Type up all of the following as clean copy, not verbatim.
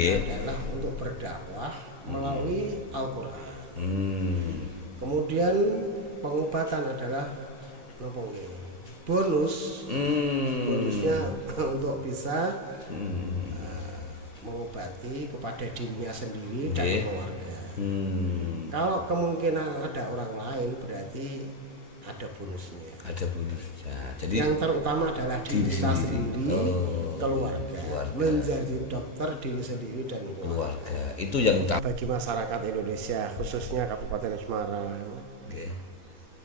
adalah untuk berdakwah melalui Al-Quran. Kemudian pengobatan adalah bonusnya untuk bisa mengobati kepada dirinya sendiri dan keluarga. Kalau kemungkinan ada orang lain berarti ada bonusnya. Ada bonusnya. Jadi yang terutama adalah diri kita sendiri, keluarga. Menjadi dokter diri sendiri dan keluarga. Itu yang utama bagi masyarakat Indonesia, khususnya Kabupaten Semarang.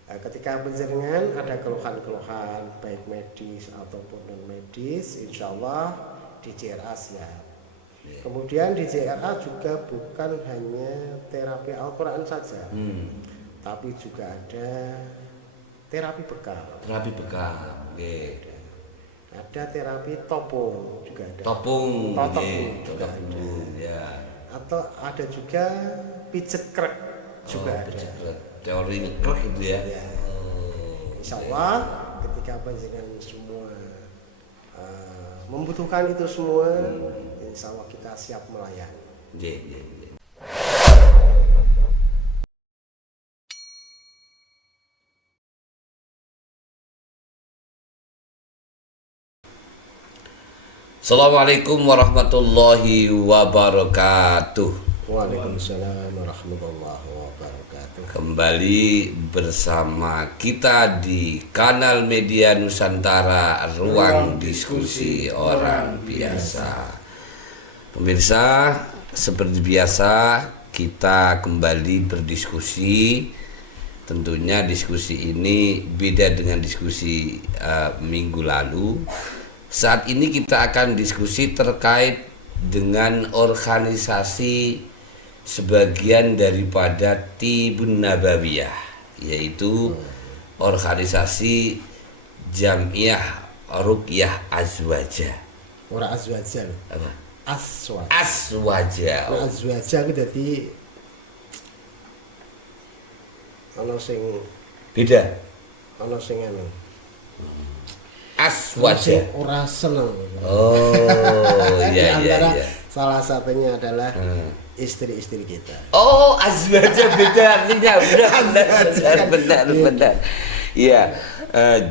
Ketika penjenengan ada keluhan-keluhan baik medis ataupun non medis, insya Allah di JRA siap. Kemudian di JRA juga bukan hanya terapi Al-Quran saja, tapi juga ada terapi bekal. Terapi bekal, ada terapi topung juga ada. Topung, juga ada. Ya. Atau ada juga pijet krek juga ada. Teori ngekrek gitu ya. Insya Allah ketika panjenengan semua membutuhkan itu semua, insya Allah kita siap melayani. Assalamualaikum warahmatullahi wabarakatuh. Waalaikumsalam warahmatullahi wabarakatuh. Kembali bersama kita di kanal media Nusantara Ruang Diskusi Orang Biasa. Pemirsa, seperti biasa kita kembali berdiskusi. Tentunya diskusi ini beda dengan diskusi minggu lalu. Saat ini kita akan diskusi terkait dengan organisasi sebagian daripada Tibun Nabawiyah, yaitu organisasi Jamiah Ruqyah Azwaja. Ora Azwaja lho. Apa? Azwaja. Azwaja ku dadi ana sing beda. Ana sing anu. Aswaja. Ora seneng. Oh, iya. Salah satunya adalah istri-istri kita. Oh, azwaja beda artinya. Benar. Iya,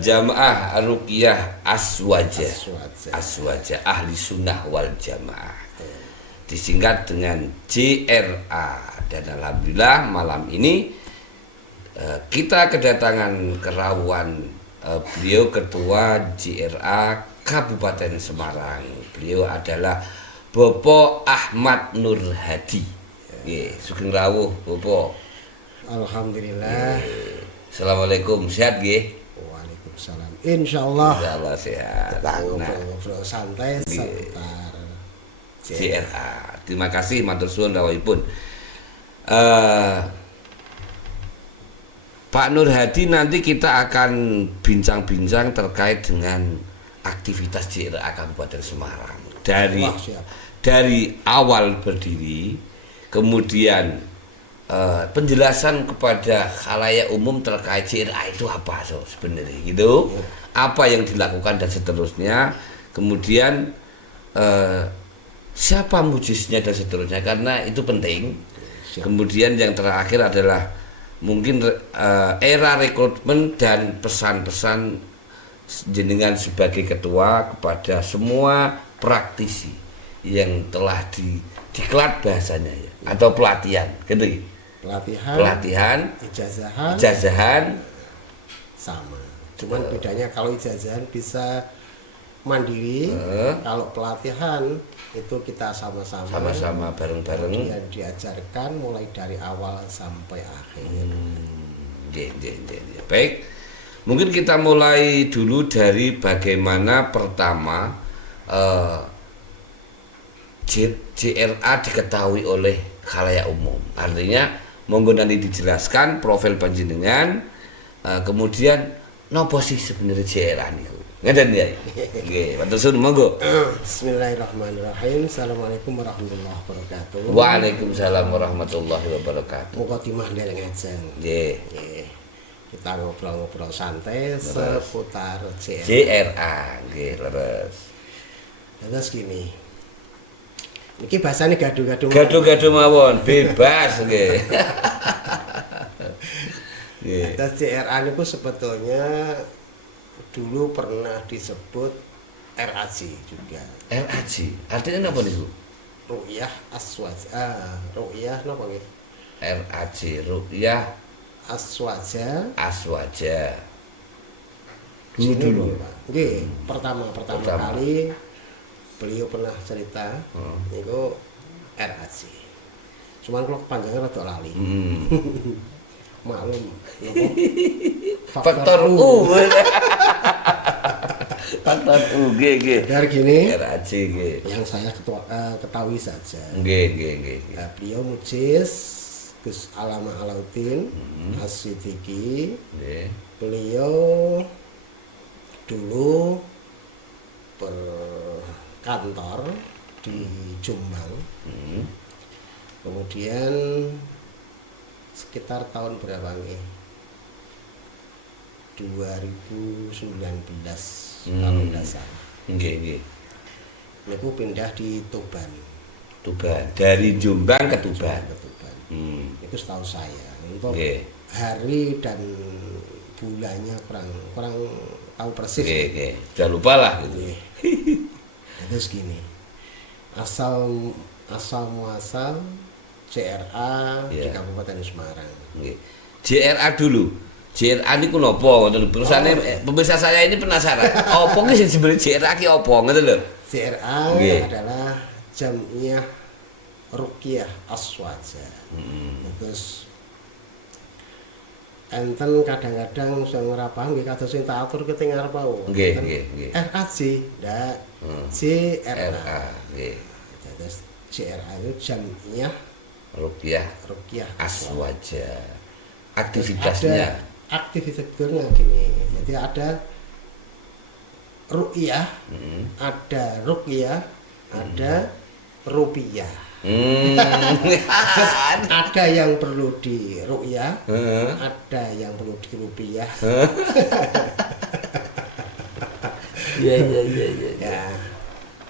Jamaah Ruqyah Azwaja. Ahli Sunnah wal Jamaah. Disingkat dengan JRA. Dan alhamdulillah malam ini kita kedatangan kerawuan beliau ketua JRA Kabupaten Semarang. Beliau adalah Bapak Ahmad Nur Hadi. Sugeng rawuh Bapak. Alhamdulillah. Assalamualaikum, sehat nggih? Waalaikumsalam. Insyaallah. Insyaallah sehat. Ngobrol santai seputar JRA. Terima kasih matur suwun rawuhipun. Pak Nur Hadi, nanti kita akan bincang-bincang terkait dengan aktivitas JRA Kabupaten Semarang dari awal berdiri, kemudian penjelasan kepada khalayak umum terkait JRA itu apa sebenarnya gitu, apa yang dilakukan dan seterusnya, kemudian siapa mujiznya dan seterusnya, karena itu penting. Kemudian yang terakhir adalah mungkin era rekrutmen dan pesan-pesan jenengan sebagai ketua kepada semua praktisi yang telah diklat bahasanya ya, atau pelatihan gitu. Pelatihan, ijazahan sama. Cuman bedanya kalau ijazahan bisa mandiri, kalau pelatihan itu kita sama-sama bareng-bareng diajarkan mulai dari awal sampai akhir. Baik, mungkin kita mulai dulu dari bagaimana pertama JRA diketahui oleh khalayak umum. Artinya monggo nanti dijelaskan profil panjenengan, kemudian nopo sih sebenarnya JRA niku. Ngeten ya. Nggih, matur suwun monggo. Bismillahirrahmanirrahim. Assalamualaikum warahmatullahi wabarakatuh. Waalaikumsalam warahmatullahi wabarakatuh. Mukadimah ndereng ngajeng. Nggih. Kita ngobrol-ngobrol santai seputar JRA. Nggih, leres. Terus gini. Iki bahasane gaduh-gaduh. Gaduh-gaduh mawon, bebas nggih. Nggih. Terus JRA niku sebetulnya dulu pernah disebut RAJ juga. RAJ, artinya apa niku? Ru'yah Aswaja. Ru'yah napa nggih? RAJ, Ruqyah Aswaja. Aswaja. Sini Dulu. Pak. Nggih, pertama kali beliau pernah cerita niku RAJ. Cuman kalau kepanjangan rada lali. Maklum napa? Faktor U. Faktor U nggih. Dari gini RAJ nggih. yang saya ketahui saja. Nggih. Nah, beliau mujiz Gus Alama Alauddin As-Siddiqi. Nggih. Beliau dulu berkantor di Jombang. Kemudian sekitar tahun berapa nih? 2019 kalau tidak salah. Nggih. Niku pindah di Tuban. Tuban. Dari Jombang ke Tuban. Itu setahu saya. Untuk Nggih. hari dan bulannya kurang tahu persis. Nggih. Jangan lupa lah gitu. Nggih. Terus gini. Asal muasal JRA di Kabupaten Semarang. Nggih. JRA dulu. JRA niku napa ngoten lho. Pemirsa saya ini penasaran. Apa ki sing sebenarnya JRA ki apa ngoten lho. JRA adalah Jamiyah Ruqyah Aswaja. Terus enten kadang-kadang sing ora paham nggih kados sing tak atur ki teng ngarep wau. Nggih. RAJ, ndak. JRA. Nggih. Terus JRA itu Jamiyah Ruqyah Aswaja. Aktivitasnya gini. Jadi ada ruqyah, ada ruqyah, ada rupiah. Ada yang perlu di ruqyah, ada yang perlu di rupiah. Iya. Ya.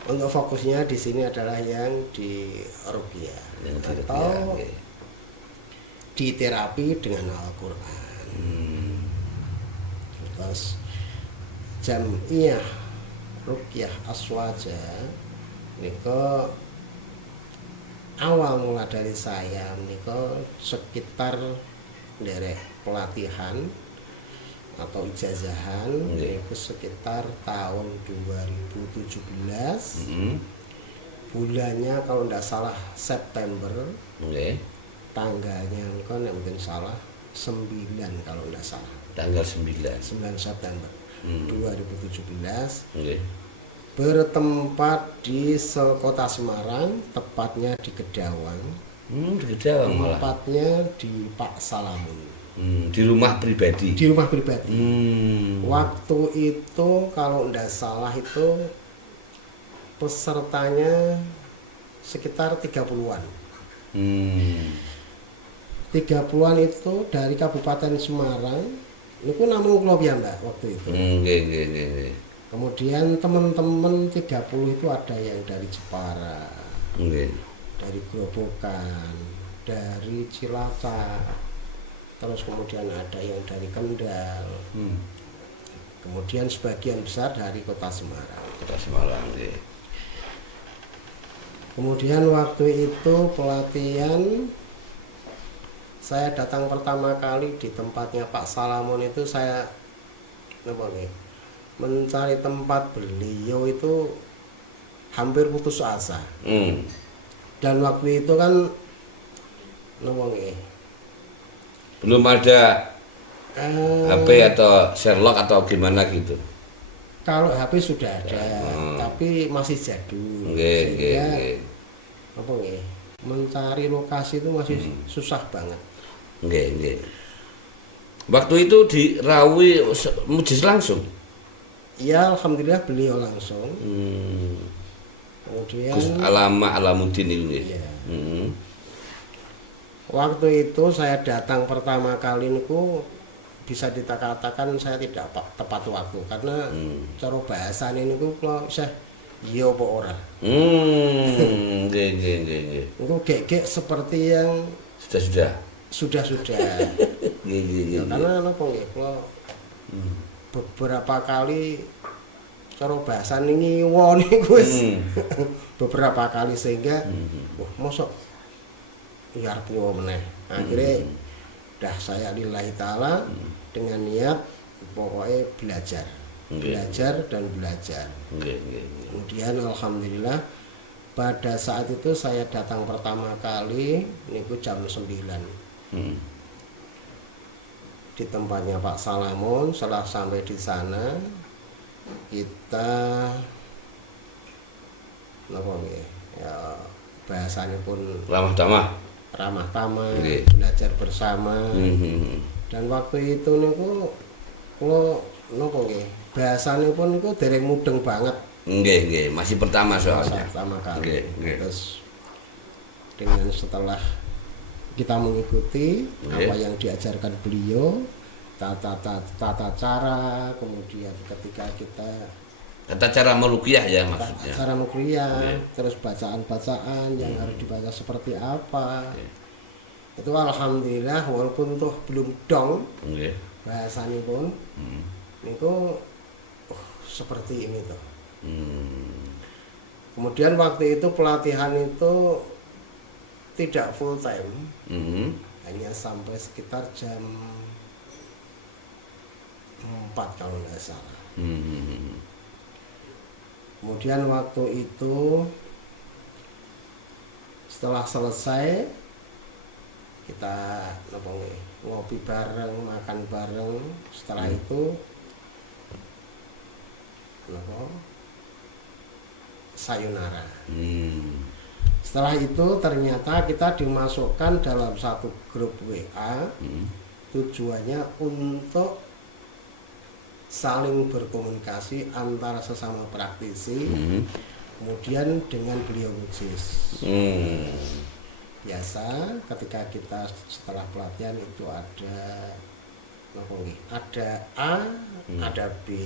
Untuk fokusnya di sini adalah yang di ruqyah atau di terapi dengan Al-Quran. Terus Jamiyah Ruqyah Aswaja niko awal mula dari saya niko sekitar derek pelatihan atau ijazahan itu sekitar tahun 2017 bulannya kalau tidak salah September. Tanggalnya kan mungkin salah 9 kalau tidak salah. Tanggal 9 September 2017. Bertempat di kota Semarang, tepatnya di Kedawang. Di Kedawang malah. Tempatnya di Pak Salamun. Di rumah pribadi. Di rumah pribadi. Waktu itu kalau tidak salah itu pesertanya sekitar 30-an. 30-an itu dari Kabupaten Semarang. Niku namung kula piyambak waktu itu. Nggih. Kemudian teman-teman 30 itu ada yang dari Jepara. Dari Grobogan, dari Cilacap. Terus kemudian ada yang dari Kendal. Kemudian sebagian besar dari Kota Semarang. Nggih. Kemudian waktu itu pelatihan saya datang pertama kali di tempatnya Pak Salamun itu saya mencari tempat beliau itu hampir putus asa. Dan waktu itu kan belum ada HP atau Sherlock atau gimana gitu. Kalau HP sudah ada, tapi masih jadul. Nggih. Mencari lokasi itu masih susah banget. Nggih. Waktu itu di Rawi mujiz langsung. Iya, alhamdulillah beliau langsung. Kemudian Gus Alama Alamuddin itu nggih. Iya. Waktu itu saya datang pertama kali niku bisa dikatakan saya tidak tepat waktu karena cara bahasane niku kula isih iya apa ora. Nggih. Engko gek-gek seperti yang Sudah. sudah. Nggih. Ya, karena napa nggih kula beberapa kali cara bahasa ngiwo niku wis beberapa kali sehingga wah mosok ya arep ngiwo meneh. Akhirnya dah saya lillahi taala dengan niat pokoknya belajar. Belajar. Nggih. Kemudian alhamdulillah pada saat itu saya datang pertama kali niku jam 9. Di tempatnya Pak Salamun. Setelah sampai di sana kita napa nggih ya bahasanya pun ramah tamah, belajar bersama. Dan waktu itu niku kula napa nggih bahasanya pun niku dereng mudeng banget. Nggih, masih pertama soalnya. Pertama kali. Nggih. Terus dengan setelah kita mengikuti apa yang diajarkan beliau, tata cara, kemudian ketika kita Tata cara meruqyah ya maksudnya. cara meruqyah, terus bacaan-bacaan yang harus dibaca seperti apa. Itu alhamdulillah walaupun tuh belum dong bahasanya pun niku seperti ini tuh. Kemudian waktu itu pelatihan itu tidak full time, hanya sampai sekitar jam 4 kalau nggak salah. Kemudian waktu itu setelah selesai kita ngopi bareng, makan bareng. Setelah itu sayonara. Setelah itu ternyata kita dimasukkan dalam satu grup WA. Tujuannya untuk saling berkomunikasi antara sesama praktisi, kemudian dengan beliau khusus. Biasa ketika kita setelah pelatihan itu ada A, ada B.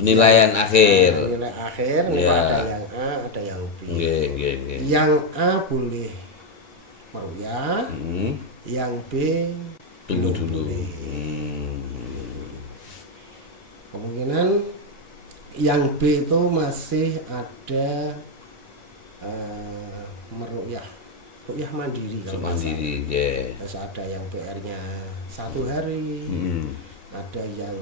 Penilaian akhir. Nilai akhir, ada yang A, ada yang B. Yang A boleh meruqyah, yang B tunggu dulu. Kemungkinan yang B itu masih ada meruqyah mandiri. Mandiri, Terus ada yang PR-nya 1 hari, ada yang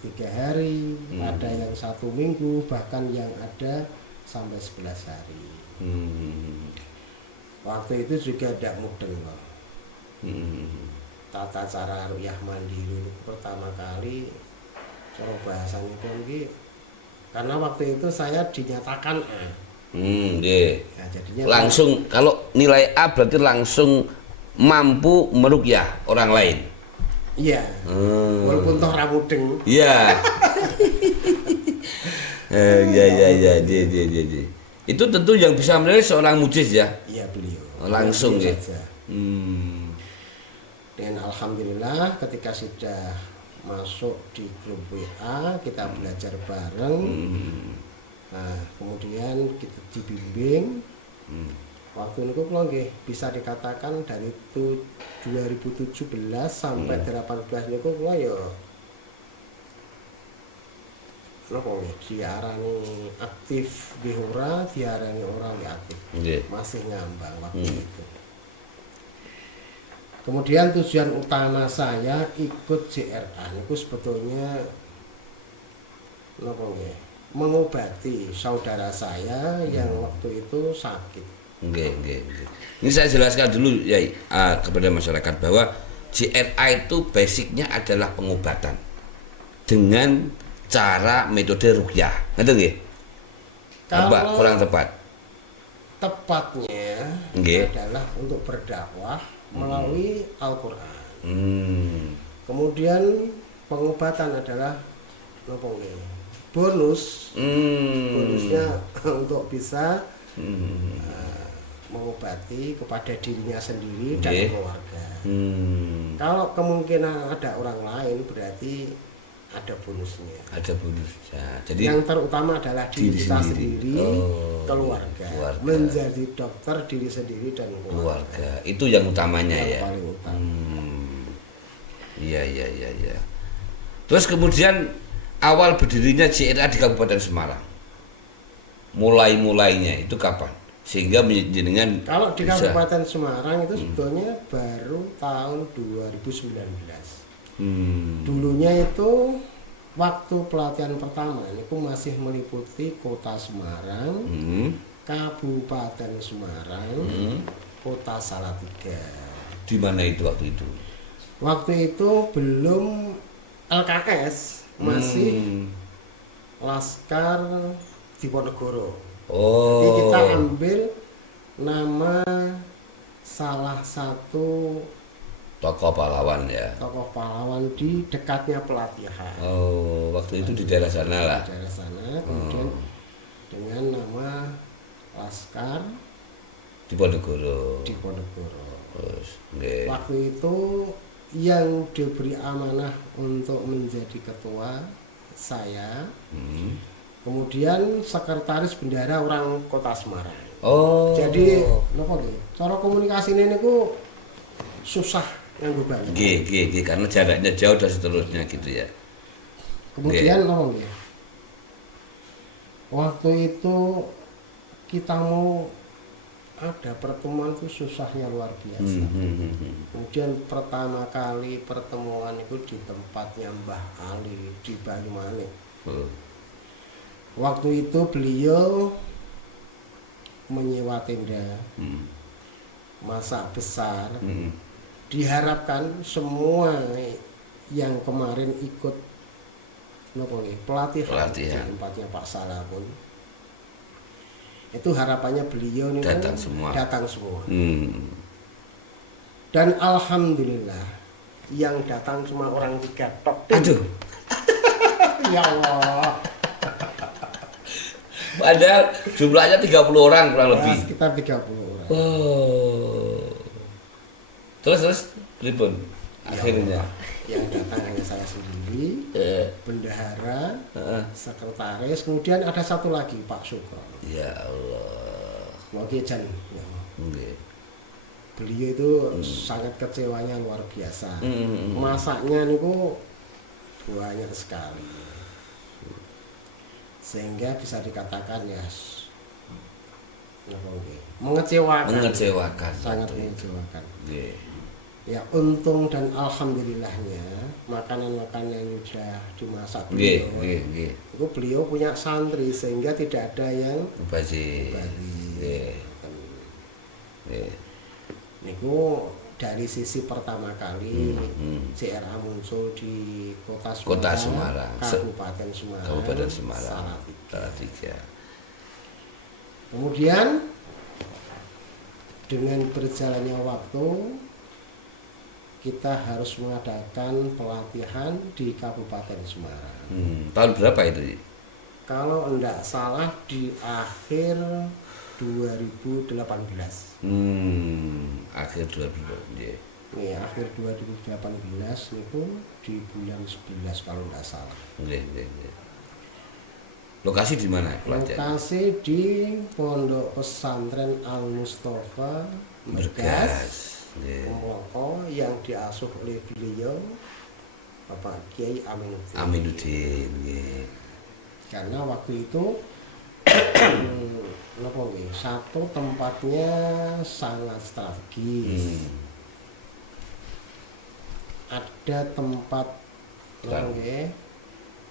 3 hari, ada yang 1 minggu, bahkan yang ada sampai 11 hari. Waktu itu juga tidak mudeng loh. Tata cara ruqyah mandiri pertama kali cara bahasanya pun karena waktu itu saya dinyatakan A. Ya, jadinya langsung kalau nilai A berarti langsung mampu meruqyah orang lain. Iya. Walaupun toh ra mudeng. Iya. Iya. Itu tentu yang bisa menilai seorang mujiz ya. Iya, beliau. Langsung ya. Dan alhamdulillah ketika sudah masuk di grup WA kita belajar bareng. Nah, kemudian kita dibimbing. Waktu itu kalau bisa dikatakan dari 2017 sampai 18 niku kula ya diarani aktif bihura, diarani orang aktif. Masih ngambang waktu itu. Kemudian tujuan utama saya ikut JRA itu sebetulnya mengobati saudara saya yang waktu itu sakit. Ini saya jelaskan dulu ya kepada masyarakat bahwa JRA itu basicnya adalah pengobatan dengan cara metode ruqyah. Ngerti nggih? Apa kurang tepat? Tepatnya adalah untuk berdakwah melalui Al-Quran. Kemudian pengobatan adalah bonusnya untuk bisa mengobati kepada dirinya sendiri dan keluarga. Kalau kemungkinan ada orang lain berarti ada bonusnya. Ada bonusnya. Jadi yang terutama adalah diri kita sendiri, keluarga. Menjadi dokter diri sendiri dan keluarga. Itu yang utamanya yang ya. Paling utama. Iya. Terus kemudian awal berdirinya JRA di Kabupaten Semarang. Mulainya itu kapan? Sehingga menjadikan kalau di Kabupaten Semarang itu sebetulnya baru tahun 2019. Dulunya itu waktu pelatihan pertama ini masih meliputi Kota Semarang, Kabupaten Semarang, Kota Salatiga. Di mana itu waktu itu? Waktu itu belum LKS, masih Laskar Diponegoro. Jadi kita ambil nama salah satu Tokoh pahlawan ya. Tokoh pahlawan di dekatnya pelatihan. Waktu itu di daerah sana lah. Di daerah sana, kemudian dengan nama Laskar Diponegoro. Waktu itu yang diberi amanah untuk menjadi ketua saya. Kemudian sekretaris bendahara orang Kota Semarang. Jadi, napa nggih? Cara komunikasi ini niku susah yang banget. Karena jaraknya jauh dan seterusnya gitu ya. Kemudian napa nggih? Waktu itu kita mau ada pertemuan itu susahnya luar biasa. Kemudian pertama kali pertemuan itu di tempatnya Mbah Ali di Banyumanik. Waktu itu beliau menyewa tenda, masak besar. Diharapkan semua yang kemarin ikut pelatihan di tempatnya Pak Salamun, itu harapannya beliau datang semua. Dan alhamdulillah yang datang cuma orang 3 tok. Aduh. Ya Allah. Padahal jumlahnya 30 orang kurang lebih. Sekitar 30 orang. Terus pripun akhirnya? Yang datang hanya saya sendiri, bendahara, sekretaris, kemudian ada satu lagi Pak Sukro. Ya Allah. Wakijan. Beliau itu sangat kecewanya luar biasa. Masaknya niku banyak sekali, sehingga bisa dikatakan ya mengecewakan. Sangat mengecewakan. Ya untung dan alhamdulillahnya makanan-makanan yang sudah dimasak beliau, itu beliau punya santri sehingga tidak ada yang mubazir. Niku dari sisi pertama kali JRA muncul di Kota Semarang, Kabupaten Semarang, Salatiga. Kemudian dengan berjalannya waktu kita harus mengadakan pelatihan di Kabupaten Semarang. Tahun berapa itu? Kalau enggak salah di akhir 2018. Akhir 2018. Nih, akhir 2018 itu di bulan 11 kalau enggak salah. Lokasi di mana? Lokasi di Pondok Pesantren Al Mustafa Bergas. Moko yang diasuh oleh beliau Bapak Kiai Aminuddin. Karena waktu itu satu tempatnya sangat strategis. Ada tempat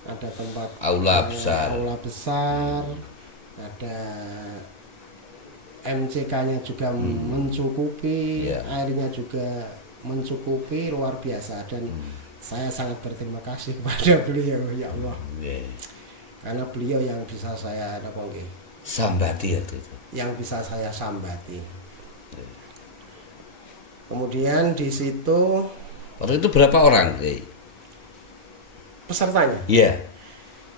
ada tempat aula besar, ada MCK-nya juga mencukupi, airnya juga mencukupi, luar biasa. Dan saya sangat berterima kasih kepada beliau, ya Allah. Karena beliau yang bisa saya sambati itu. Yang bisa saya sambati. Kemudian di situ waktu itu berapa orang? Pesertanya? Iya.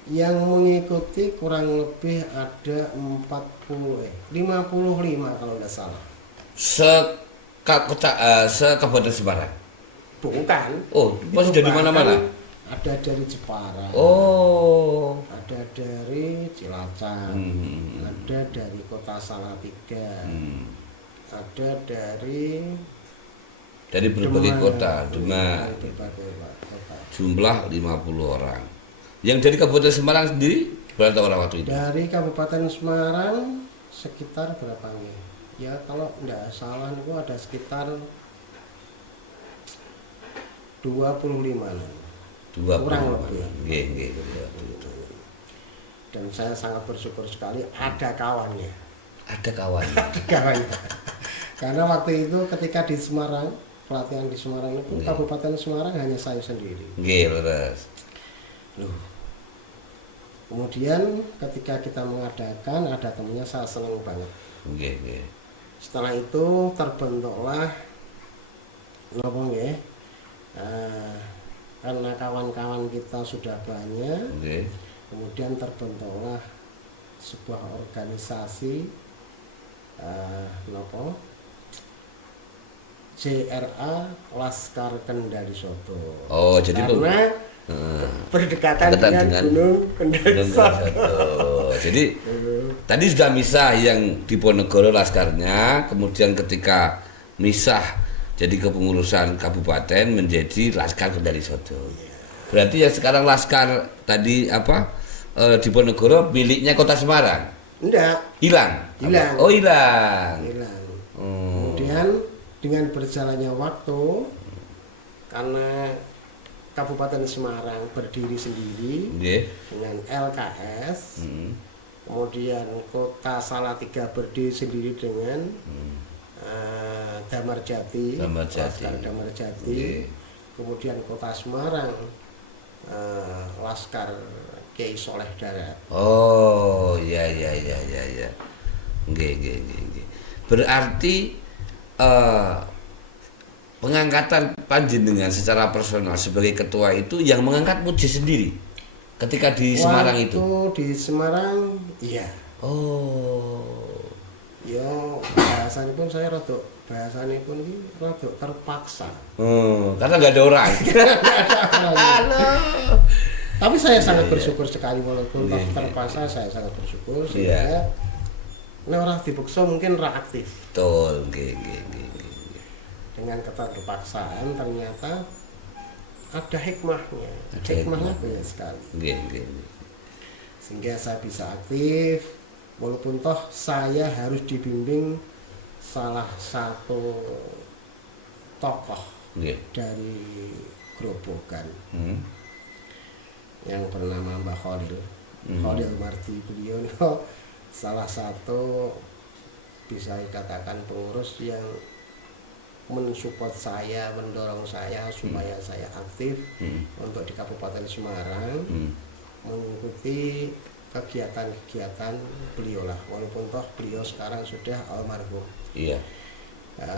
Yang mengikuti kurang lebih ada 55 kalau tidak salah. Kabupaten Semarang? Bukan. Masih dari mana-mana? Ada dari Jepara. Oh. Ada dari Cilacap. Ada dari Kota Salatiga. Ada dari berbagai Demak. kota, Demak. Dari berbagai kota. Jumlah 50 orang. Yang dari Kabupaten Semarang sendiri berapa orang waktu itu? Dari Kabupaten Semarang sekitar berapa nih? Ya kalau tidak salah itu ada sekitar 25-an. 20 kurang lebih. Nggih. Dan saya sangat bersyukur sekali ada kawannya. Ada kawannya. Ada kawannya. Karena waktu itu ketika di Semarang, pelatihan di Semarang itu Kabupaten Semarang hanya saya sendiri. Nggih, leres. Loh. Kemudian ketika kita mengadakan ada temennya, saya senang banget. Nggih. Setelah itu terbentuklah napa nggih? Karena kawan-kawan kita sudah banyak, Nggih. kemudian terbentuklah sebuah organisasi napa? JRA Laskar Kendari Soto. Oh, jadi karena berdekatan dengan Gunung Kendari Soto. Jadi tadi sudah misah yang di Ponegoro laskarnya, kemudian ketika misah jadi kepengurusan kabupaten menjadi Laskar Kendari Soto. Berarti ya sekarang laskar tadi di Ponegoro miliknya Kota Semarang. Enggak. Hilang. Hilang. Oh, hilang. Kemudian dengan berjalannya waktu, karena Kabupaten Semarang berdiri sendiri dengan LKS, kemudian Kota Salatiga berdiri sendiri dengan Damarjati, Laskar Damarjati, kemudian Kota Semarang Laskar Kiai Soleh Darat. Oh, iya. Nggih. Berarti pengangkatan panjenengan secara personal sebagai ketua itu yang mengangkat Muji sendiri ketika di Semarang itu. Waktu di Semarang, iya. Oh. Ya bahasanipun saya rada terpaksa. Karena nggak ada orang. Tapi saya sangat bersyukur sekali walaupun terpaksa, saya sangat bersyukur sehingga ini orang dipaksa mungkin reaktif. Betul, nggih. Dengan keterpaksaan ternyata ada hikmahnya. Ada Hikmahnya hikmah. banyak sekali. Nggih. Sehingga saya bisa aktif walaupun toh saya harus dibimbing salah satu tokoh dari Grobogan yang bernama Mbah Khalil. Khalil Marti, beliau salah satu bisa dikatakan pengurus yang mensupport saya, mendorong saya supaya saya aktif untuk di Kabupaten Semarang mengikuti kegiatan-kegiatan beliau lah, walaupun toh beliau sekarang sudah almarhum. Iya.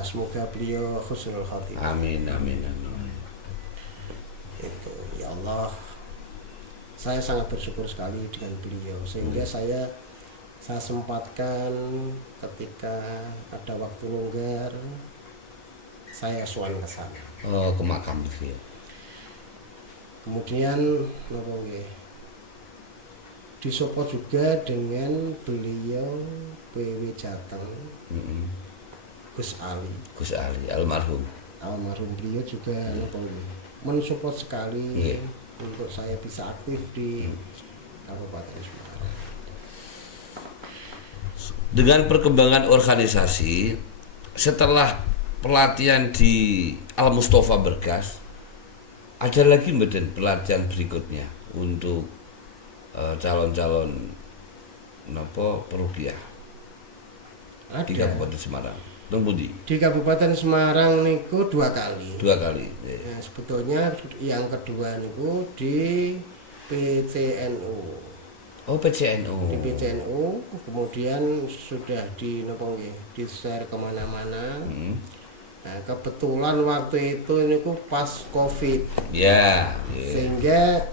Semoga beliau husnul khotimah. Amin. Itu ya Allah, saya sangat bersyukur sekali dengan beliau sehingga saya sempatkan ketika ada waktu longgar saya sowan ke sana. Oh, ke makam itu ya. Kemudian disopo juga dengan beliau PW Jateng, Gus Ali almarhum. Beliau juga mensupport sekali untuk saya bisa aktif di Kabupaten Semarang. Dengan perkembangan organisasi setelah pelatihan di Al Mustafa Bergas, ada lagi mungkin pelatihan berikutnya untuk calon-calon peruqyah di Kabupaten Semarang. Di Kabupaten Semarang niku 2 kali. 2 kali. Ya, sebetulnya yang kedua niku di PCNU. Oh, PCNU. Di PCNU, kemudian sudah di share kemana-mana. Nah, kebetulan waktu itu niku pas COVID. Sehingga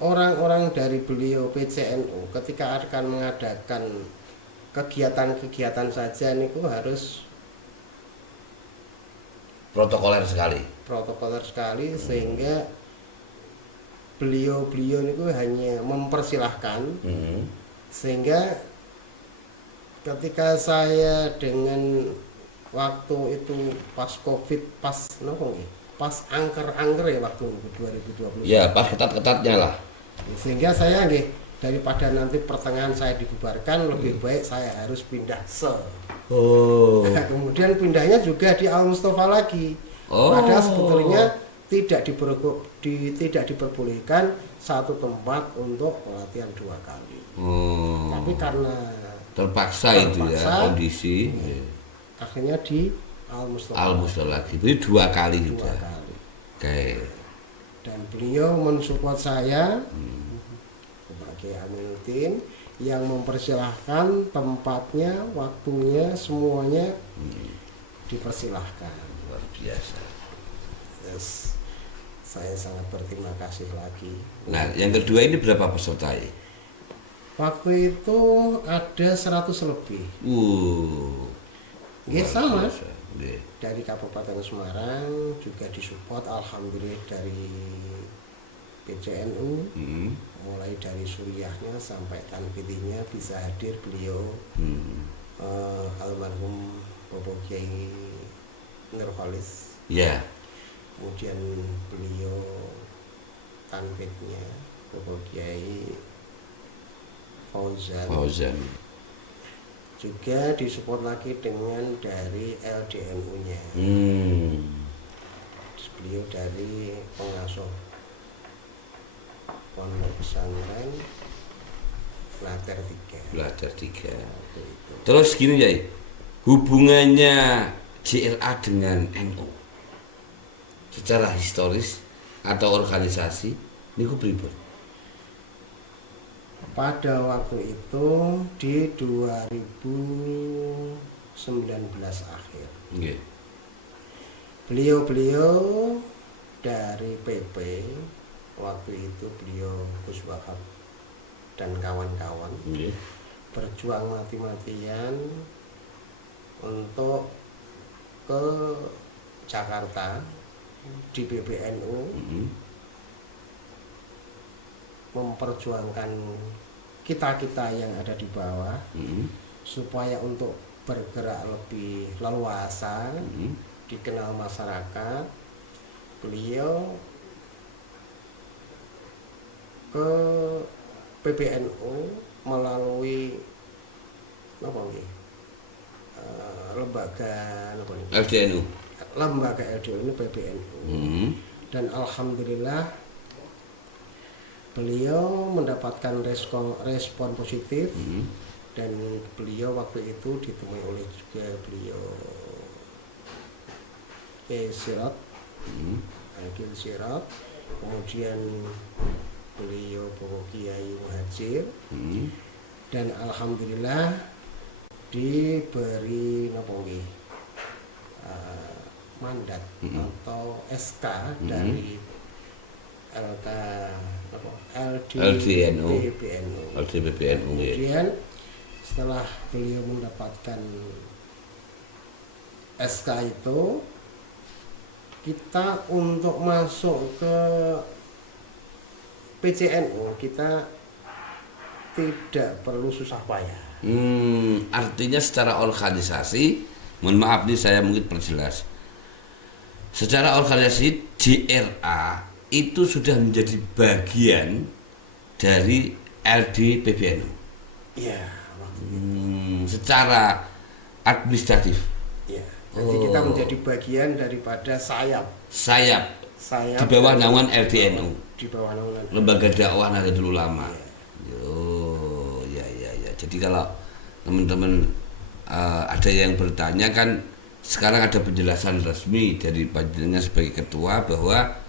orang-orang dari beliau PCNU ketika akan mengadakan kegiatan-kegiatan saja niku harus protokoler sekali. protokoler sekali, sehingga beliau itu hanya mempersilahkan, sehingga ketika saya dengan waktu itu pas COVID, pas angker ya waktu 2020. Ya, pas ketat-ketatnya lah. Sehingga saya daripada nanti pertengahan saya dibubarkan, lebih baik saya harus pindah Nah, kemudian pindahnya juga di Al Mustafa lagi. Padahal sebetulnya tidak diperbolehkan satu tempat untuk pelatihan 2 kali. Tapi karena terpaksa itu ya kondisi. Akhirnya di Al Mustafa lagi. Jadi 2 kali juga. 2 kali. Oke. Dan beliau mensupport saya sebagai Aminuddin yang mempersilahkan tempatnya, waktunya, semuanya dipersilahkan. Luar biasa. Yes. Saya sangat berterima kasih lagi. Nah, yang kedua ini berapa peserta? Waktu itu ada 100 lebih. Sama. Dari Kabupaten Semarang juga disupport, alhamdulillah, dari PCNU, mulai dari suriahnya sampai tanfidhinya bisa hadir beliau, almarhum Bapak Kiai Nurholis. Ya. Kemudian beliau tanfidhnya Bapak Kiai Fauzan. Juga disupport lagi dengan dari LDNU-nya. Beliau dari pengasuh Pondok Pesantren Blater 3. Terus gini ya, hubungannya JLA dengan NU secara historis atau organisasi niku pripun? Pada waktu itu di 2019 akhir. Beliau dari PP waktu itu, beliau Gus Wahab dan kawan-kawan berjuang mati-matian untuk ke Jakarta di PBNU, memperjuangkan kita yang ada di bawah, supaya untuk bergerak lebih leluasa, dikenal masyarakat. Beliau ke PBNU melalui lembaga LDNU. Lembaga LDNU ini PBNU. Dan alhamdulillah beliau mendapatkan respon positif. Dan beliau waktu itu ditemui oleh juga beliau Agil Sirot, kemudian beliau Bapak Kiai Muhajir, dan alhamdulillah diberi mandat atau SK dari LDNU. Kemudian setelah beliau mendapatkan SK itu, kita untuk masuk ke PCNU kita tidak perlu susah payah. Artinya secara organisasi, mohon maaf nih saya mungkin perjelas. Secara organisasi JRA itu sudah menjadi bagian dari LD PBNU. Iya. Secara administratif. Iya. Jadi kita menjadi bagian daripada sayap di bawah naungan LDNU. Di bawah naungan Lembaga Dakwah Nahdlatul Ulama. Ya. Jadi kalau teman-teman ada yang bertanya kan, sekarang ada penjelasan resmi dari panjenengan sebagai ketua bahwa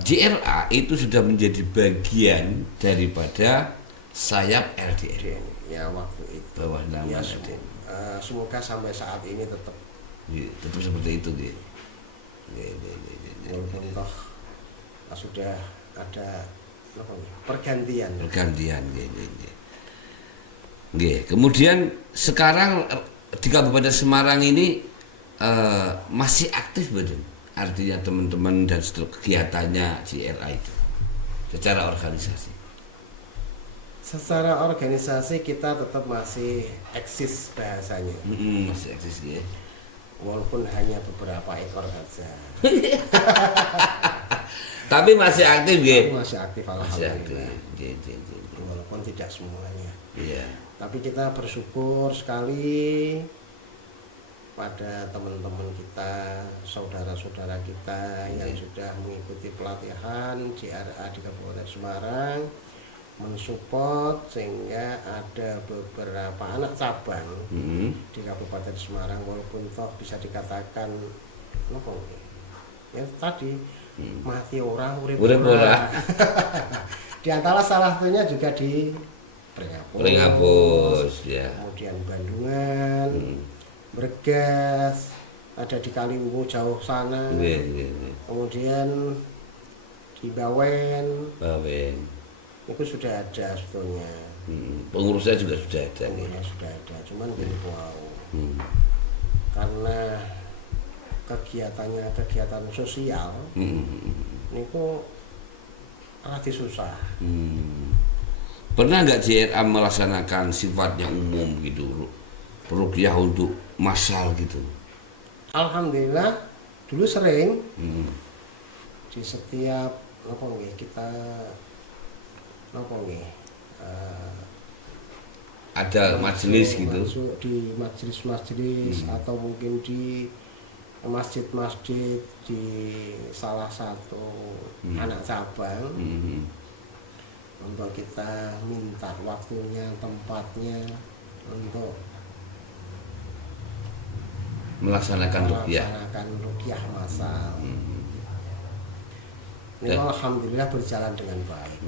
JRA itu sudah menjadi bagian daripada sayap LDNU. Ya, waktu itu. Bawah nama semoga sampai saat ini tetap seperti itu gitu. Walaupun toh sudah ada pergantian. Kemudian sekarang di Kabupaten Semarang ini masih aktif betul artinya teman-teman dan kegiatannya JRA itu secara organisasi? Secara organisasi kita tetap masih eksis bahasanya, Masih eksis ya. walaupun hanya beberapa ekor saja. Tapi masih aktif ya. Tapi masih aktif Masih aktif. alhamdulillah. Walaupun tidak semuanya. Iya. Tapi kita bersyukur sekali pada teman-teman kita, saudara-saudara kita yang sudah mengikuti pelatihan JRA di Kabupaten Semarang, mensupport sehingga ada beberapa anak cabang di Kabupaten Semarang, walaupun toh bisa dikatakan apa ya tadi mati orang urip ora. Di antara salah satunya juga di Pringapus ya. Kemudian Bandungan, Bergas, ada di Kaliwungu jauh sana. Kemudian di Bawen. Itu sudah ada sebetulnya. Pengurusnya juga sudah ada. Pengurusnya sudah ada, cuman belum tahu. Karena kegiatan sosial, itu rada susah. Pernah nggak JRA melaksanakan sifatnya umum gitu, ruqyah untuk massal gitu? Alhamdulillah dulu sering di setiap kita ada majelis gitu, masuk di majelis-majelis atau mungkin di masjid-masjid di salah satu anak cabang untuk kita minta waktunya, tempatnya untuk melaksanakan ruqyah massal. Ini alhamdulillah berjalan dengan baik.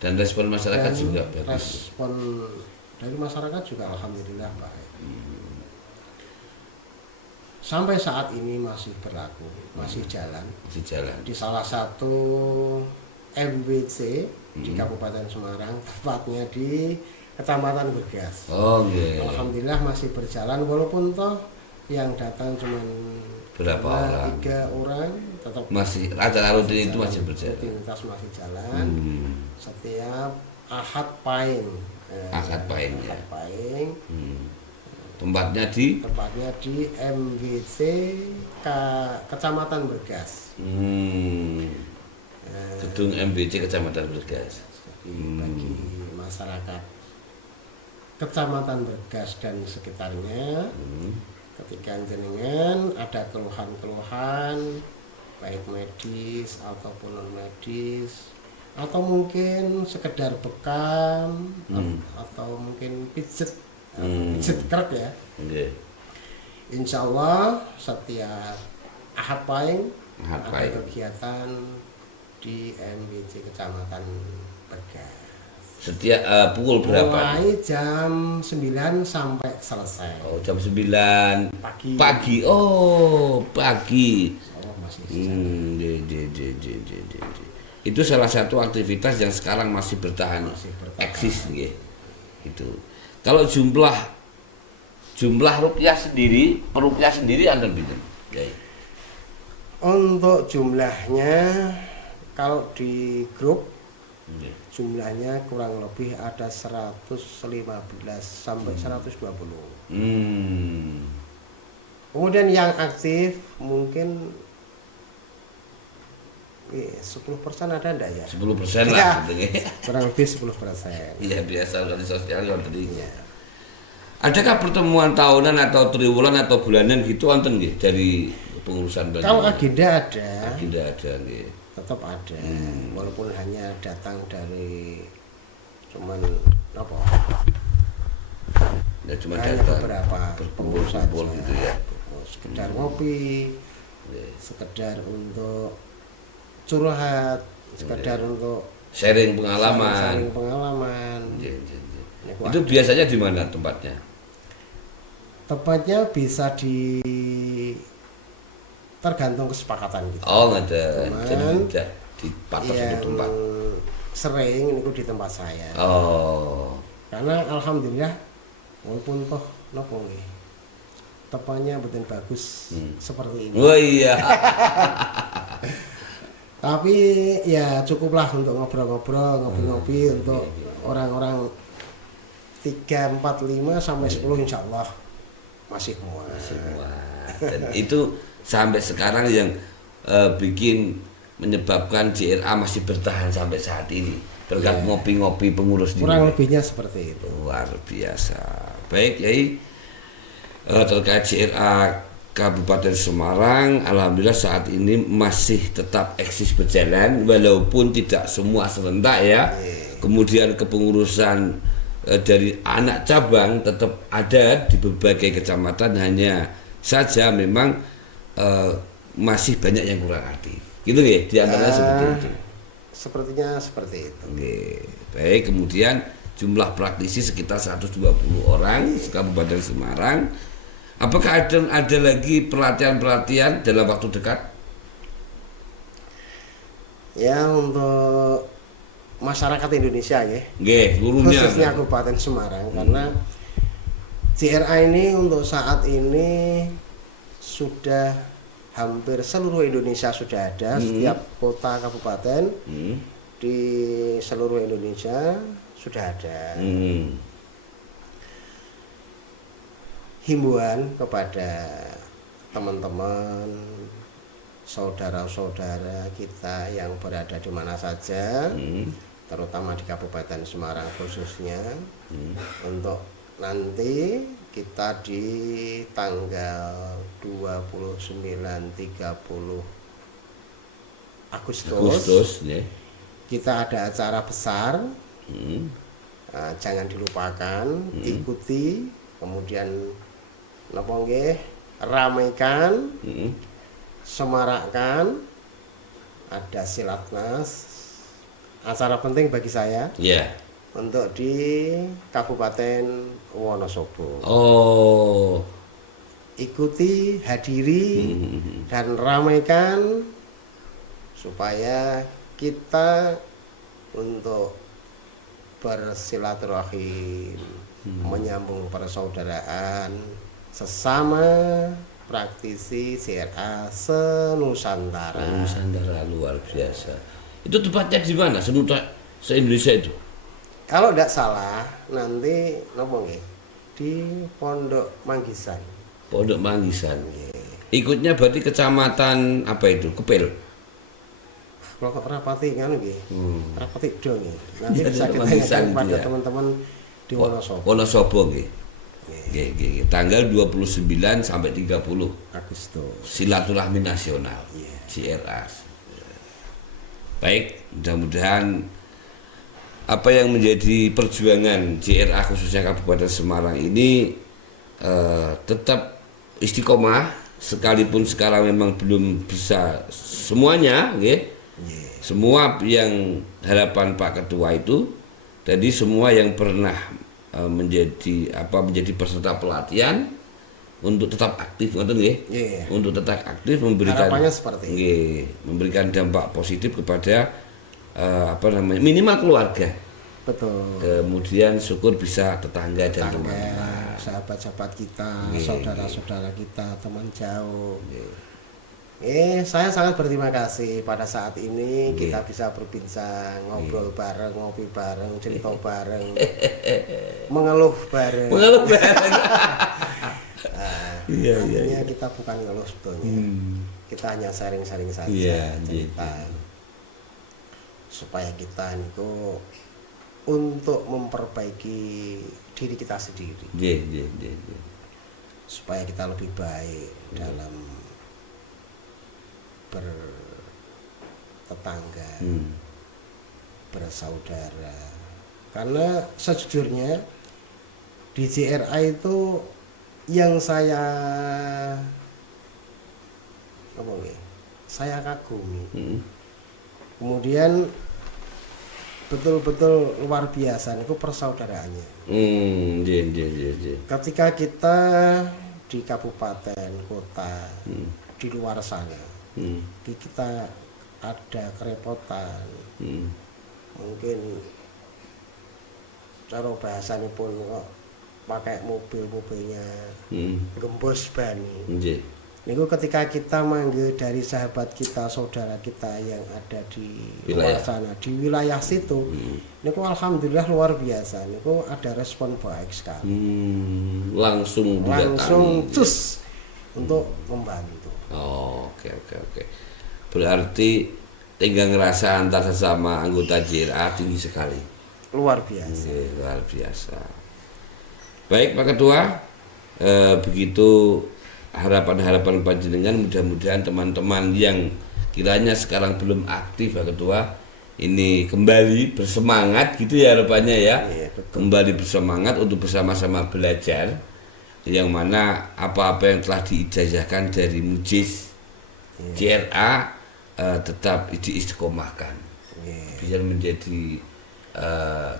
Dan respon masyarakat juga bagus. Respon dari masyarakat juga alhamdulillah baik. Sampai saat ini masih berlaku, masih jalan. Di salah satu MBC di Kabupaten Semarang, tepatnya di Kecamatan Bergas. Alhamdulillah masih berjalan, walaupun toh yang datang cuma berapa orang? 3 orang, tetap masih acara rutin itu masih berjalan. Rutinitas masih jalan. Setiap Ahad Pahing. Ahad Pahing. Tempatnya di MBC Kecamatan Bergas. Gedung MBC Kecamatan Bergas. Bagi masyarakat Kecamatan Bergas dan sekitarnya, ketika jenengan ada keluhan-keluhan baik medis ataupun non medis, atau mungkin sekedar bekam atau mungkin pijet kerak ya. Insya Allah setiap Ahad Pahing ada kegiatan di MBC Kecamatan Bergas. Setiap pukul berapa? Mulai jam 9 sampai selesai. Jam 9 pagi. Pagi. Masih itu salah satu aktivitas yang sekarang masih bertahan. Eksis nggih. Itu. Kalau jumlah ruqyah sendiri, peruqyah sendiri anda pinten? Untuk jumlahnya kalau di grup jumlahnya kurang lebih ada 115 sampai 120. Kemudian yang aktif mungkin 10% ada enggak ya? 10% lah. Kurang lebih 10%. Iya, biasa organisasi sosial ya. Adakah pertemuan tahunan atau triwulan atau bulanan gitu wonten nggih dari pengurusan Bali? Kalau agenda ada. Agenda ada nggih. Tetap ada, walaupun hanya datang dari cuman apa? Ya cuma hanya datang beberapa berkumpul gitu ya. Sekedar ngopi, sekedar untuk curhat, sekedar untuk sharing pengalaman. Itu biasanya di mana tempatnya? Tempatnya bisa tergantung kesepakatan kita. Nggak ada. Jadi tidak dipatok satu tempat. Sering itu di tempat saya. Karena alhamdulillah walaupun toh nopo nggih. tepatnya betul bagus seperti ini. Oh iya. Tapi ya cukuplah untuk ngobrol-ngobrol, ngopi-ngopi untuk orang-orang 3, 4, 5 sampai 10 insya Allah masih muat. Dan itu sampai sekarang yang bikin menyebabkan JRA masih bertahan sampai saat ini berkat ngopi-ngopi pengurus kurang lebihnya seperti itu. Luar biasa. Baik Yai, terkait JRA Kabupaten Semarang, alhamdulillah saat ini masih tetap eksis berjalan walaupun tidak semua serentak ya. Kemudian kepengurusan dari anak cabang tetap ada di berbagai kecamatan, hanya saja memang masih banyak yang kurang aktif. Gitu ya, di antaranya seperti itu. Sepertinya seperti itu. Oke. Baik, kemudian jumlah praktisi sekitar 120 orang di Kabupaten Semarang. Apakah ada lagi pelatihan-pelatihan dalam waktu dekat? Ya, untuk masyarakat Indonesia ya. Nggih, gurunya. Khususnya Kabupaten Semarang karena JRA ini untuk saat ini sudah hampir seluruh Indonesia sudah ada, setiap kota kabupaten di seluruh Indonesia sudah ada. Himbauan kepada teman-teman, saudara-saudara kita yang berada di mana saja, terutama di Kabupaten Semarang khususnya, untuk nanti kita di tanggal 29-30 Agustus ya. Kita ada acara besar, jangan dilupakan, ikuti, kemudian ramaikan, semarakkan, ada silatnas, acara penting bagi saya. Untuk di Kabupaten Wonosobo. Oh. Ikuti, hadiri, dan ramaikan supaya kita untuk bersilaturahim, menyambung persaudaraan sesama praktisi JRA se-Nusantara. Nusantara luar biasa. Itu tempatnya di mana? Se-Indonesia itu? Kalau tidak salah nanti di Pondok Manggisan. Pondok Manggisan. Ikutnya berarti kecamatan apa itu? Kepel. Kalau rapati kan rapati dong. Nanti bisa ditanyakan pada teman-teman di Wonosobo. Wonosobo nggih. Nggih. Tanggal 29 sampai 30 Agustus. Silaturahmi Nasional. JRA. Baik, mudah-mudahan apa yang menjadi perjuangan JRA khususnya Kabupaten Semarang ini tetap istiqomah, sekalipun sekarang memang belum bisa semuanya, semua yang harapan Pak Ketua itu, jadi semua yang pernah menjadi peserta pelatihan untuk tetap aktif, untuk tetap aktif memberikan memberikan dampak positif kepada minimal keluarga. Betul. Kemudian syukur bisa tetangga dan teman-teman, sahabat-sahabat kita, saudara-saudara kita, teman jauh. Saya sangat berterima kasih pada saat ini kita bisa berbincang, ngobrol bareng, ngopi bareng, cerita bareng, mengeluh bareng. Artinya kita bukan ngeluh sebetulnya. Kita hanya sharing-sharing saja, cerita. Supaya kita itu untuk memperbaiki diri kita sendiri, supaya kita lebih baik dalam bertetangga, bersaudara. Karena sejujurnya di JRA itu yang saya kagumi. Kemudian betul-betul luar biasa itu persaudaraannya. Ketika kita di kabupaten kota di luar sana, kita ada kerepotan, mungkin cara bahasanya pun kok pakai mobilnya gembos ban. Nggih. Niku ketika kita manggil dari sahabat kita, saudara kita yang ada di luar sana, di wilayah situ, niku alhamdulillah luar biasa. Niku ada respon baik sekali. Langsung cus untuk membantu. Oh, oke. Berarti tinggal ngerasa antar sesama anggota JRA tinggi sekali. Luar biasa. Luar biasa. Baik Pak Ketua, begitu harapan-harapan panjenengan, mudah-mudahan teman-teman yang kiranya sekarang belum aktif Pak Ketua ini kembali bersemangat gitu ya harapannya ya. Iya, kembali bersemangat untuk bersama-sama belajar, yang mana apa-apa yang telah diijazahkan dari Mujiz JRA tetap diistiqomahkan, biar menjadi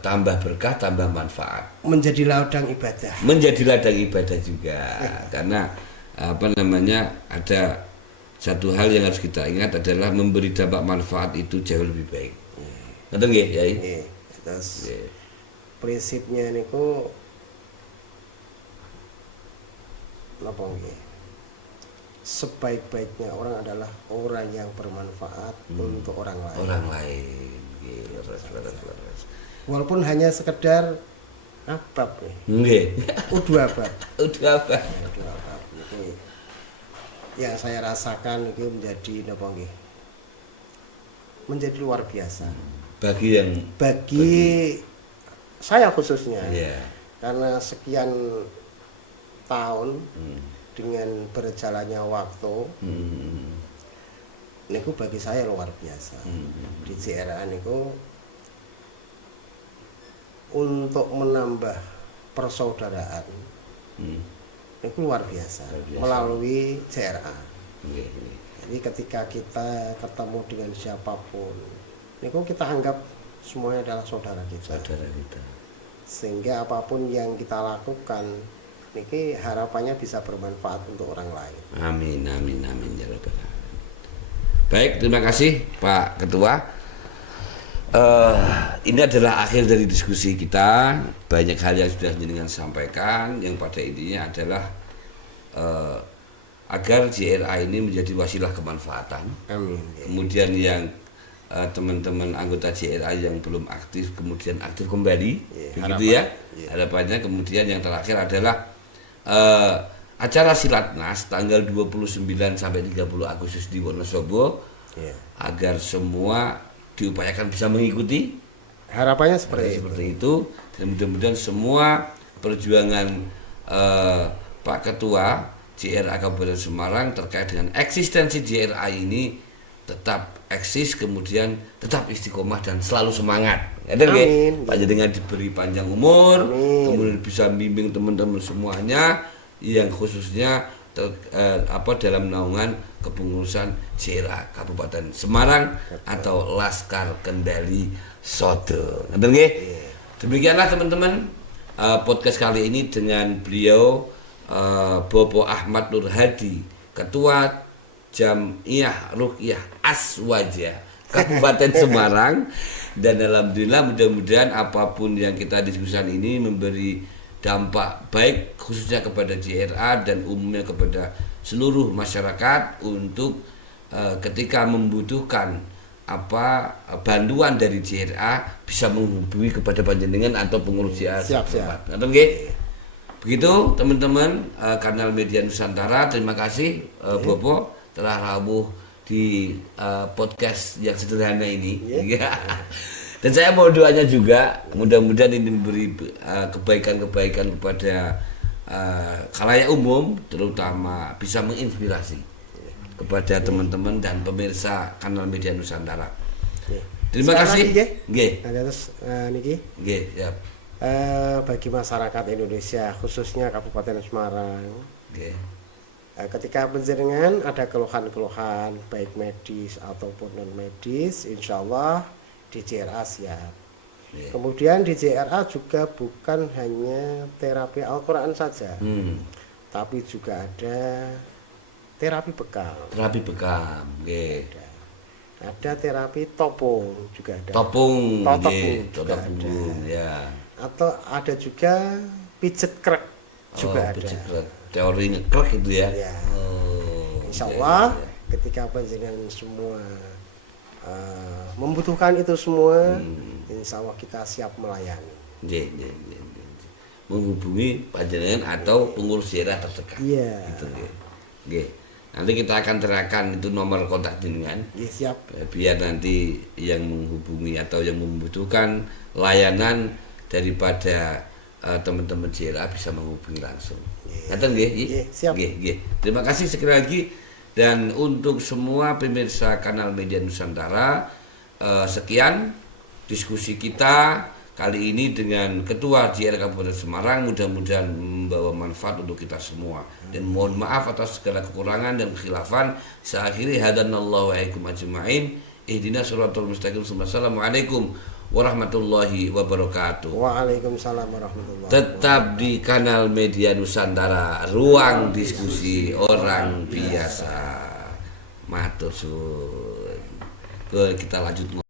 tambah berkah, tambah manfaat, menjadi ladang ibadah juga. Karena ada satu hal yang harus kita ingat adalah memberi dampak manfaat itu jauh lebih baik. Ngerti nggih, Yai? Terus prinsipnya niku napa nggih? Sebaik-baiknya orang adalah orang yang bermanfaat untuk orang lain. Walaupun hanya sekedar abab nggih. Dua bab. Yang saya rasakan itu menjadi luar biasa bagi saya khususnya, karena sekian tahun dengan berjalannya waktu, niku bagi saya luar biasa. Di JRA niku untuk menambah persaudaraan itu luar biasa melalui JRA. Jadi ketika kita ketemu dengan siapapun, itu kita anggap semuanya adalah saudara kita. Sehingga apapun yang kita lakukan, ini harapannya bisa bermanfaat untuk orang lain. Amin ya rabbal alamin. Baik, terima kasih Pak Ketua. Ini adalah akhir dari diskusi kita. Banyak hal yang sudah jenengan sampaikan, yang pada intinya adalah agar JRA ini menjadi wasilah kemanfaatan. Amin. Kemudian yang teman-teman anggota JRA yang belum aktif kemudian aktif kembali, begitu ya. Harapannya. Kemudian yang terakhir adalah acara Silatnas tanggal 29 sampai 30 Agustus di Wonosobo, agar semua diupayakan bisa mengikuti. Harapannya seperti itu. Dan mudah-mudahan semua perjuangan Pak Ketua JRA Kabupaten Semarang terkait dengan eksistensi JRA ini tetap eksis, kemudian tetap istiqomah dan selalu semangat. Amin. Panjenengan diberi panjang umur, kemudian bisa bimbing teman-teman semuanya, yang khususnya dalam naungan kepengurusan JRA Kabupaten Semarang atau Laskar Kendali Sodo. Demikianlah teman-teman podcast kali ini dengan beliau Bobo Ahmad Nur Hadi, Ketua Jam'iyah Ruqyah Aswaja Kabupaten Semarang. Dan alhamdulillah mudah-mudahan apapun yang kita diskusikan ini memberi dampak baik khususnya kepada JRA dan umumnya kepada seluruh masyarakat untuk ketika membutuhkan bantuan dari JRA bisa menghubungi kepada panjenengan atau pengurus JRA. Siap. Begitu teman-teman kanal Media Nusantara, terima kasih Bobo telah rawuh di podcast yang sederhana ini. Dan saya mau doanya juga, mudah-mudahan ini memberi kebaikan-kebaikan kepada khalayak umum, terutama bisa menginspirasi kepada teman-teman dan pemirsa kanal Media Nusantara. Terima kasih. Terus niki. Bagi masyarakat Indonesia khususnya Kabupaten Semarang. Ketika panjenengan ada keluhan-keluhan baik medis ataupun non medis, insya Allah di JRA siap. Kemudian di JRA juga bukan hanya terapi Al-Quran saja, tapi juga ada terapi bekam. Ada terapi topung juga ada. Topung juga ada. Ya. Atau ada juga pijet krek juga ada. Pijet krek. Teori ngekrek itu ya. Ya. Insya Iya, Allah iya. ketika panjenengan semua membutuhkan itu semua, insya Allah kita siap melayani. Nggih, nggih, nggih, nggih. Menghubungi panjenengan atau pengurus daerah terdekat. Iya. Gitu nggih. Nggih. Nanti kita akan serahkan itu nomor kontak jenengan. Iya, siap. Biar nanti yang menghubungi atau yang membutuhkan layanan daripada teman-teman JLA bisa menghubungi langsung. Ngaten nggih? Nggih, siap. Nggih, nggih. Terima kasih sekali lagi. Dan untuk semua pemirsa kanal Media Nusantara, sekian diskusi kita kali ini dengan Ketua JLA Kabupaten Semarang. Mudah-mudahan membawa manfaat untuk kita semua. Dan mohon maaf atas segala kekurangan dan kekhilafan. Saya akhiri hadanallahu wa iyyakum ajma'in. Ihdinas shiratal mustaqim. Assalamualaikum warahmatullahi wabarakatuh. Waalaikumsalam warahmatullahi wabarakatuh. Tetap di kanal Media Nusantara, ruang diskusi orang biasa. Matur suwun. Kita lanjut.